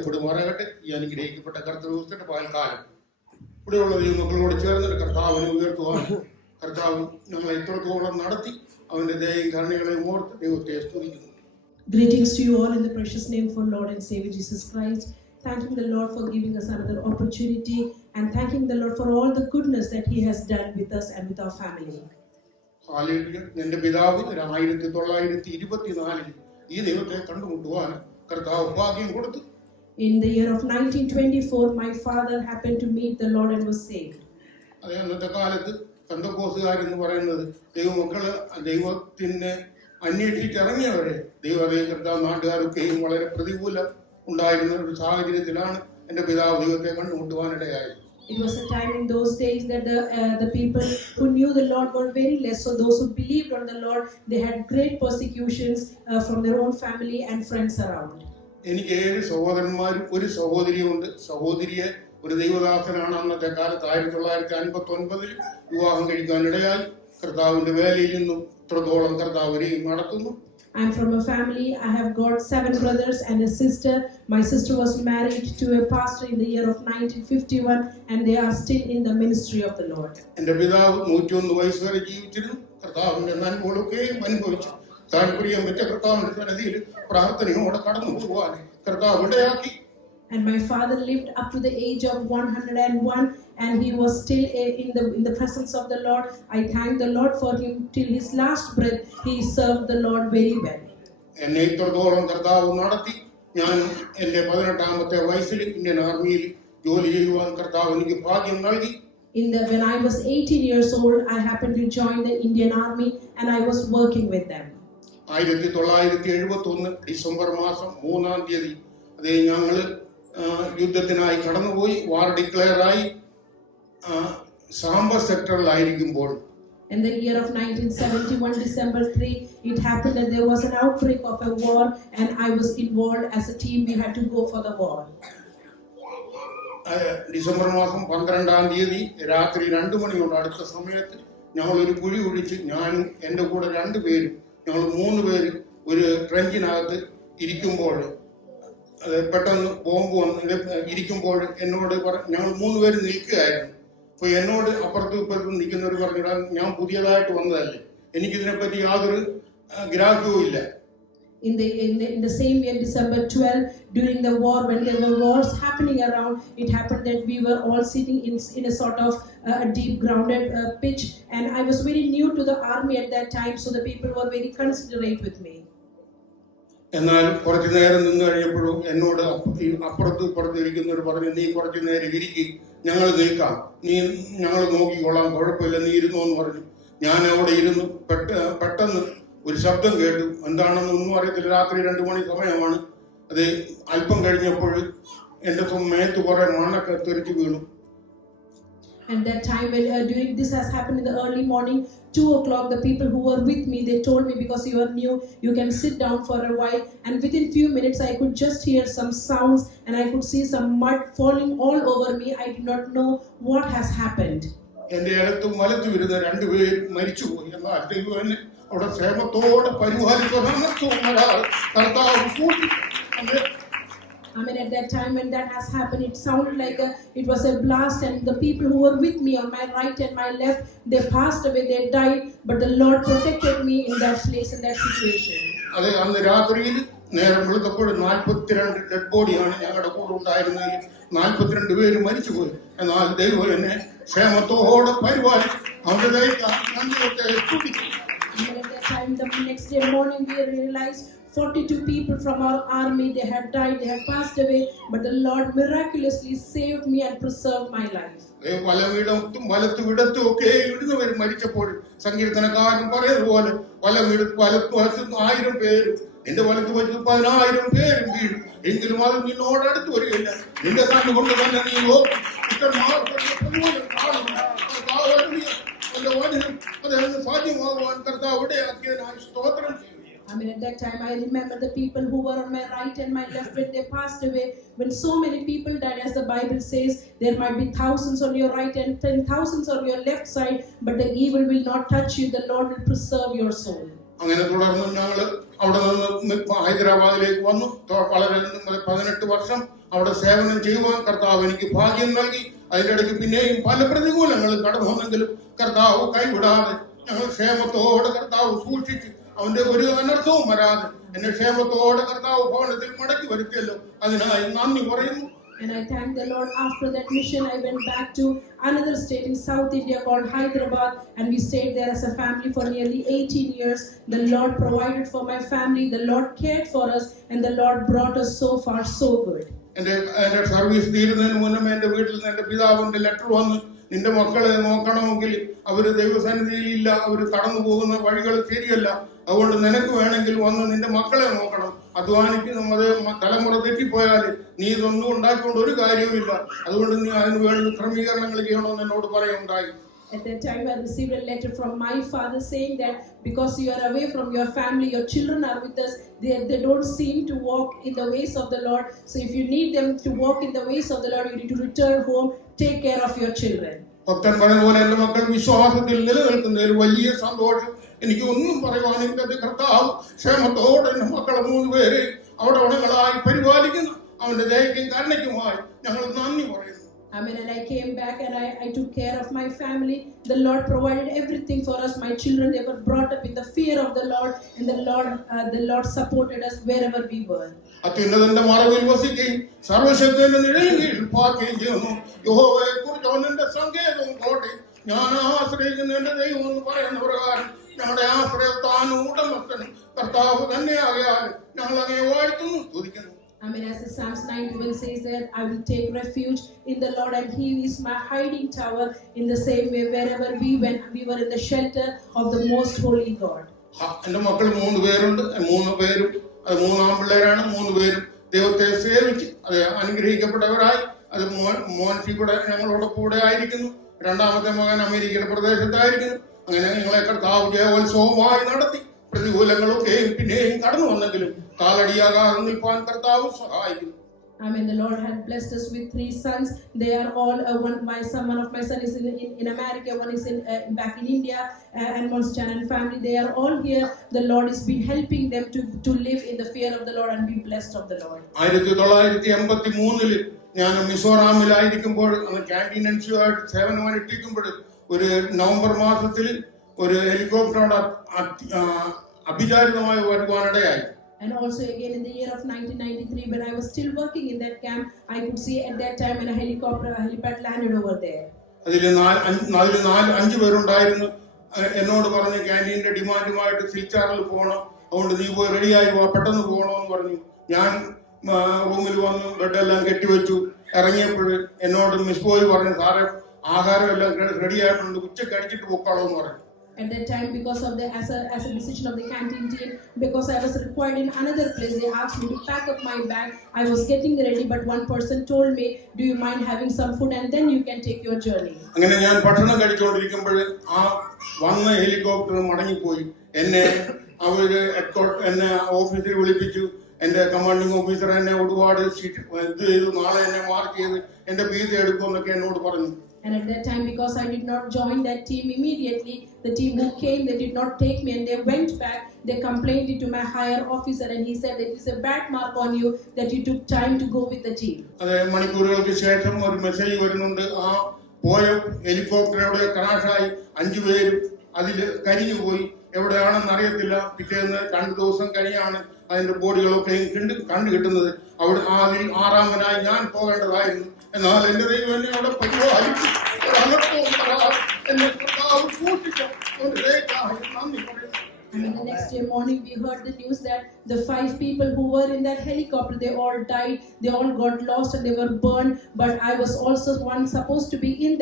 വാഴ്ത്തപ്പെടുമാറാകട്ടെ. ഈ അനുഗ്രഹിക്കപ്പെട്ട കർത്തൃദിവസത്തിന്റെ പകൽക്കാലം ഇവിടെയുള്ള ദൈവമക്കളോട് ചേർന്ന് കർത്താവിനെ ഉയർത്തുവാൻ കർത്താവ് ഞങ്ങളെ ഇത്രത്തോളം നടത്തി അവന്റെ ദയയും കരുണകളെയും ഓർത്ത് ദൈവത്തെ സ്തുതിക്കുന്നു. Greetings to you all in the precious name for Lord and Savior Jesus Christ. Thanking the Lord for giving us another opportunity and thanking the Lord for all the goodness that He has done with us and with our family. Hallelujah. എന്റെ പിതാവ് 1924 ഈ ദൈവത്തെ കണ്ടുമുട്ടുവാൻ കർത്താവ് ഭാഗ്യം കൊടുത്തു. In the year of 1924, my father happened to meet the Lord and was saved. അതേ അന്നത്തെ കാലത്ത് പെന്തക്കോസ്തുകാരെന്ന് പറയുന്നത് ദൈവമക്കള് ദൈവത്തിനെ അന്വേഷിച്ചിറങ്ങിയവരെ ദൈവത്തെ കർത്താവ് നാട്ടുകാരൊക്കെയും വളരെ പ്രതികൂലം ഉണ്ടായിരുന്ന ഒരു സാഹചര്യത്തിലാണ് എൻ്റെ പിതാവ് ദൈവത്തെ കണ്ടുമുട്ടുവാനിടയായത്. It was a time in those days that the people who knew the Lord were very less. So those who believed on the Lord, they had great persecutions from their own family and friends around. എനിക്ക് 7 സഹോദരന്മാരും ഒരു സഹോദരിയുമുണ്ട്. സഹോദരിയെ ഒരു ദൈവദാസനാണ് അന്നത്തെ കാലത്ത് 1959 വിവാഹം കഴിക്കാനിടയായി. കർത്താവിന്റെ വേലയിൽ നിന്നും ഇത്രത്തോളം കർത്താവിനെയും നടത്തുന്നു. I'm from a family. I have got 7 brothers and a sister. My sister was married to a pastor in the year of 1951 and they are still in the ministry of the Lord. എൻ്റെ പിതാവ് 101 വയസ്സ് വരെ ജീവിച്ചിരുന്നു. കർത്താവിന്റെ നന്മകളൊക്കെ അനുഭവിച്ചു. താൻ പ്രിയം വെച്ച കർത്താവിന്റെ സന്നിധിയിൽ പ്രാർത്ഥനയോടെ കടന്നു പോകുവാൻ കർത്താവ് ഇടയാക്കി. And my father lived up to the age of 101 and he was still in the presence of the Lord. I thank the Lord for him till his last breath. He served the Lord very well. എന്നെ ഇത്രത്തോളം കർത്താവ് നടത്തി. ഞാൻ എൻ്റെ 18ാമത്തെ വയസ്സിൽ Indian ആർമിയിൽ ജോലി ചെയ്യുവാൻ കർത്താവ് എനിക്ക് ഭാഗ്യം നൽകി. When I was 18 years old, I happened to join the Indian Army and I was working with them. 1971 December മാസം 3-ാം തീയതി അതേ ഞങ്ങള് യുദ്ധത്തിനായി കടന്നുപോയി. വാർ ഡിക്ലെയർ ആയി സാംബർ സെക്ടറിലായിരിക്കുമ്പോൾ In the year of 1971, December 3, it happened that there was an outbreak of a war and I was involved as a team. We had to go for the war. December മാസം 12-ാം തീയതി രാത്രി 2 മണിയോട് അടുത്ത സമയത്ത് ഞങ്ങളൊരു കുഴി കുഴിച്ച് ഞാനും എൻ്റെ കൂടെ 2 പേരും ഞങ്ങൾ 3 പേര് ഒരു ട്രെഞ്ചിനകത്ത് ഇരിക്കുമ്പോൾ പെട്ടെന്ന് ബോംബ് വന്ന് ഇരിക്കുമ്പോൾ എന്നോട് ഞങ്ങൾ 3 പേര് നിൽക്കുകയായിരുന്നു. അപ്പോൾ എന്നോട് അപ്പുറത്തും ഇപ്പുറത്തും നിൽക്കുന്നവർ പറഞ്ഞിടാൻ ഞാൻ പുതിയതായിട്ട് വന്നതല്ലേ, എനിക്കിതിനെപ്പറ്റി യാതൊരു ഗ്രാഹ്യവും ഇല്ല. In the same year, December 12, during the war, when there were wars happening around, it happened that we were all sitting in a sort of a deep grounded pitch, and I was very new to the army at that time, so the people were very considerate with me. എന്നാൽ കുറച്ചു നേരം നിന്ന് കഴിഞ്ഞപ്പോഴും എന്നോട് അപ്പുറത്ത് ഇപ്പുറത്ത് ഇരിക്കുന്നവർ പറഞ്ഞു, നീ കുറച്ചു നേരം ഇരിക്കും, ഞങ്ങൾ നിൽക്കാം, ഞങ്ങൾ നോക്കിക്കൊള്ളാം, കുഴപ്പമില്ല, നീ ഇരുന്നോ എന്ന് പറഞ്ഞു. ഞാൻ അവിടെ ഇരുന്നു. പെട്ടെന്ന് ഒരു ശബ്ദം കേട്ടു. എന്താണെന്നൊന്നും അറിയത്തില്ല. രാത്രി 2 മണി സമയമാണ്. അത് അല്പം കഴിഞ്ഞപ്പോൾ എൻ്റെ മേത്ത് കുറെ മണ്ണൊക്കെ തെറിച്ചു വീണു. And that time when during this has happened in the early morning, 2 o'clock, the people who were with me, they told me, because you are new, you can sit down for a while. And within few minutes, I could just hear some sounds and I could see some mud falling all over me. I did not know what has happened. എൻ്റെ അടുത്തും വലത്തും ഇരുന്ന 2 പേര് മരിച്ചുപോയി. എന്നാൽ ദൈവം എന്നെ അവിടെ ക്ഷേമത്തോടെ പരിപാലിച്ചു. I mean, at that time when that has happened, it sounded like it was a blast, and the people who were with me on my right and my left, they passed away, they died, but the Lord protected me in that place, in that situation. അതെ, അന്ന് രാത്രിയിൽ നേരം വെളുത്തപ്പോൾ 42 dead ബോഡിയാണ് ഞങ്ങളുടെ കൂടെ ഉണ്ടായിരുന്നത്. 42 പേര് മരിച്ചുപോയി. എന്നാൽ ദൈവം എന്നെ ക്ഷേമത്തോടെ പരിപാലിച്ചു. അവരുടെ At that time, the next day morning, we realized 42 people from our army, they had died, they had passed away, but the Lord miraculously saved me and preserved my life. വലമിടത്തും വലത്തുവിടത്തും ഒക്കെ ഇടുന്നവർ മരിച്ചപ്പോൾ സങ്കീർത്തനക്കാരൻ പറയുന്നതുപോലെ വലത്ത് 1000 പേരും നിന്റെ വലത്ത് വെച്ച് 10,000 പേരും വീഴും, എങ്കിലും അത് നിന്നോട് അടുത്ത് വരികയില്ല. നിന്റെ കണ്ണു കൊണ്ട് തന്നെ നീ സാധ്യമാകുവാൻ കർത്താവ് ഇടയാക്കിയതിനായി സ്തോത്രം ചെയ്യും. I mean, at that time, I remember the people who were on my right and my left when they passed away. When so many people died, as the Bible says, there might be thousands on your right and 10,000s on your left side, but the evil will not touch you. The Lord will preserve your soul. അങ്ങനെ തുടർന്ന് ഞങ്ങൾ അവിടെ നിന്ന് ഹൈദരാബാദിലേക്ക് വന്നു. വളരെ 18 വർഷം അവിടെ സേവനം ചെയ്യുവാൻ കർത്താവ് എനിക്ക് ഭാഗ്യം നൽകി. അതിൻ്റെ ഇടയ്ക്ക് പിന്നെയും പല പ്രതികൂലങ്ങളും കടന്നു വന്നെങ്കിലും കർത്താവ് കൈവിടാതെ ഞങ്ങൾ ക്ഷേമത്തോടെ കർത്താവ് സൂക്ഷിച്ച് അവന്റെ ഒരു അനർത്ഥവും വരാതെ എന്നെ ക്ഷേമത്തോടെ കർത്താവ് ഭവനത്തിൽ മടക്കി വരുത്തിയല്ലോ. അതിനായി നന്ദി പറയുന്നു. And I thank the Lord. After that mission, I went back to another state in South India called Hyderabad, and we stayed there as a family for nearly 18 years. The Lord provided for my family, the Lord cared for us, and the Lord brought us so far so good. എന്റെ service തീരുന്നതിന് മുന്നേ എന്റെ വീട്ടിൽ നിന്ന് എന്റെ പിതാവിന്റെ letter വന്ന്, നിന്റെ മക്കളെ നോക്കണമെങ്കിൽ അവര് ദൈവസന്നിധിയിൽ ഇല്ല, അവര് കടന്നു പോകുന്ന വഴികൾ ശരിയല്ല, അതുകൊണ്ട് നിനക്ക് വേണമെങ്കിൽ വന്ന് നിന്റെ മക്കളെ നോക്കണം. അധ്വാനിക്ക് നമ്മുടെ തലമുറ തെറ്റിപ്പോയാൽ നീ ഇതൊന്നും ഉണ്ടാക്കിക്കൊണ്ട് ഒരു കാര്യവുമില്ല, അതുകൊണ്ട് നീ അതിന് വേണ്ട ക്രമീകരണങ്ങൾ ചെയ്യണമെന്ന് എന്നോട് പറയുണ്ടായി. At that time, I received a letter from my father saying that because you are away from your family, your children are with us, they don't seem to walk in the ways of the Lord. So if you need them to walk in the ways of the Lord, you need to return home, take care of your children. ഭക്തൻ പറഞ്ഞതുപോലെ എന്റെ മക്കൾ വിശ്വാസത്തിൽ നിലനിൽക്കുന്നതിൽ വലിയ സന്തോഷം. എനിക്ക് ഒന്നും പറയുവാനില്ല. കർത്താവ് ക്ഷേമത്തോടെ എന്റെ മക്കളെ 3 പേരെ അവിടെ ഉണങ്ങളായി പരിപാലിക്കുന്നു. അവന്റെ ദയയ്ക്കും കരുണയ്ക്കുമായി ഞങ്ങൾ നന്ദി പറയുന്നു. Amen. And I came back and I took care of my family. The Lord provided everything for us. My children, they were brought up in the fear of the Lord, and the Lord supported us wherever we were. അത്യുന്നതന്റെ മറവിൽ വസിക്കുകയും സർവശക്തന്റെ നിഴലിൻ കീഴിൽ പാർക്കുകയും ചെയ്യുന്നു. യഹോവയെ കുറിച്ച് അവന്റെ സങ്കേതവും കോട്ടയും ഞാൻ ആശ്രയിക്കുന്ന എന്റെ ദൈവം എന്ന് പറയുന്ന പ്രകാരം ഞങ്ങളുടെ ആശ്രയത്താനും ഉടമസ്ഥനും കർത്താവ് തന്നെയാകയാൽ ഞങ്ങൾ അങ്ങയെ വാഴ്ത്തുന്നു, സ്തുതിക്കുന്നു. Amen. As the Psalms 91 says that I will take refuge in the Lord, and He is my hiding tower. In the same way, wherever we went, we were in the shelter of the Most Holy God. എന്റെ മക്കൾ 3 പേരുണ്ട്. 3 പേരും അത് 3 ആൺപിള്ളേരാണ്. 3 പേരും ദൈവത്തെ സേവിച്ച് അത് അനുഗ്രഹിക്കപ്പെട്ടവരായി. അത് മോൻസി കൂടെ ഞങ്ങളോട് കൂടെ ആയിരിക്കുന്നു. 2ാമത്തെ മകൻ അമേരിക്കയുടെ പ്രദേശത്തായിരിക്കുന്നു. അങ്ങനെ ഞങ്ങളെ കർത്താവ് ജയോത്സവമായി നടത്തി. പ്രതികൂലങ്ങളൊക്കെയും പിന്നെയും കടന്നു വന്നെങ്കിലും കാലടിയാകാതെ നിൽപ്പാൻ കർത്താവ് സഹായിക്കുന്നു. Amen. The Lord had blessed us with 3 sons. They are all one of my son is in America, one is back in India, and Monster and family. They are all here. The Lord has been helping them to live in the fear of the Lord and be blessed of the Lord. 1983 ഞാൻ മിസോറാമിലായിരിക്കുമ്പോൾ canteen എൻസിയുമായിട്ട് സേവനം അനുഷ്ഠിക്കുമ്പോൾ ഒരു November മാസത്തിൽ ഒരു ഹെലികോപ്റ്ററോട് അഭിചാരിതമായ വരുവാനിടയായി. And also again in the year of 1993, when I was still working in that camp, I could see at that time when a helipad landed over there. അതിൽ 5 പേരുണ്ടായിരുന്നു. എന്നോട് പറഞ്ഞ് ക്യാൻറ്റീൻ്റെ ഡിമാൻഡുമായിട്ട് സിൽച്ചാറിൽ പോകണം, അതുകൊണ്ട് നീ പോയി റെഡിയായി പോ, പെട്ടെന്ന് പോകണമെന്ന് പറഞ്ഞു. ഞാൻ റൂമിൽ വന്ന് ബെഡെല്ലാം കെട്ടിവെച്ചു. ഇറങ്ങിയപ്പോൾ എന്നോട് മിസ് ബോയ് പറഞ്ഞു, സാറേ ആഹാരം എല്ലാം റെഡി ആയിട്ടുണ്ട്, ഉച്ചയ്ക്ക് അടിച്ചിട്ട് പോക്കാളോ എന്ന് പറഞ്ഞു. At that time, because of as a decision of the canteen team, because I was required in another place, they asked me to pack up my bag. I was getting ready, but one person told me, "Do you mind having some food and then you can take your journey?" അങ്ങനെ ഞാൻ ഭക്ഷണം കഴിച്ചുകൊണ്ടിരിക്കുമ്പോൾ ആ വന്ന helicopter മടങ്ങിപ്പോയി. എന്നെ ഓഫീസിൽ വിളിപ്പിച്ചു. എന്റെ കമാൻഡിംഗ് ഓഫീസർ എന്നെ ഒരുപാട് ഇത് ചെയ്തു, നാളെ എന്നെ മാർക്ക് ചെയ്ത് എന്റെ വീതി എടുക്കുമെന്നൊക്കെ എന്നോട് പറഞ്ഞു. And at that time, because I did not join that team immediately, the team who came, they did not take me and they went back. They complained it to my higher officer and he said, "It is a bad mark on you that you took time to go with the team." അതെ, മണിക്കൂറുകൾക്ക് ശേഷം ഒരു message വരുന്നുണ്ട്. ആ പോയ ഹെലികോപ്റ്ററോടെ ക്രാഷായി 5 പേരും അതിൽ കരിഞ്ഞു പോയി. എവിടെയാണെന്ന് അറിയത്തില്ല. പിറ്റേന്ന് 2 ദിവസം കഴിഞ്ഞാണ് അതിന്റെ ബോഡികളൊക്കെ കണ്ടു കിട്ടുന്നത്. അവിടെ അതിൽ 6ാമനായി ഞാൻ പോകേണ്ടതായിരുന്നു. എന്നാൽ എന്റെ ദൈവം എന്നെ അവിടെ പരിപാലിച്ചു. And the next day morning, we heard the news that the 5 people who were in that helicopter, they all died. They all got lost and they were burned. But I was also one supposed to be in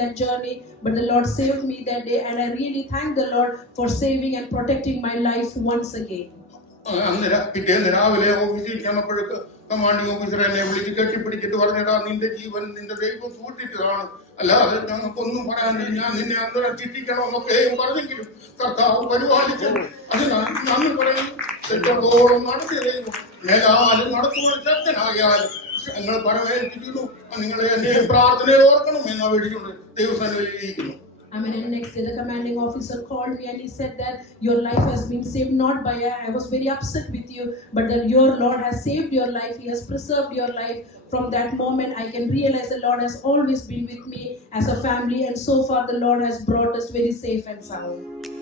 that journey. But the Lord saved me that day, and I really thank the Lord for saving and protecting my life once again. പിറ്റേന്ന് രാവിലെ ഓഫീസിൽ ചെന്നപ്പോഴേക്ക് commanding officer എന്നെ വിളിച്ച് കെട്ടിപ്പിടിച്ചിട്ട് പറഞ്ഞിടാ, നിന്റെ ജീവൻ നിന്റെ ദൈവം സൂക്ഷിച്ചതാണ്, അല്ലാതെ ഞങ്ങൾക്കൊന്നും പറയാനില്ല, ഞാൻ നിന്നെ അന്തരം ചിട്ടിക്കണമെന്നൊക്കെ പറഞ്ഞെങ്കിലും കർത്താവ് പരിപാലിച്ചു. അത് നന്ദി പറയുന്നു. എത്രത്തോളം നടത്തിയ ദൈവം മേലാലും നടത്തുവാൻ ശക്തനാകിയാലും ഞങ്ങൾ പരമേൽപ്പിക്കുന്നു. നിങ്ങളെ എന്നെ പ്രാർത്ഥനയിൽ ഓർക്കണം എന്ന് അപേക്ഷിച്ചുകൊണ്ട് ദൈവസന്നിധിയിൽ ഇരിക്കുന്നു. And next day the commanding officer called me and he said that your life has been saved not by I was very upset with you, but that your Lord has saved your life. He has preserved your life. From that moment I can realize the Lord has always been with me as a family, and so far the Lord has brought us very safe and sound.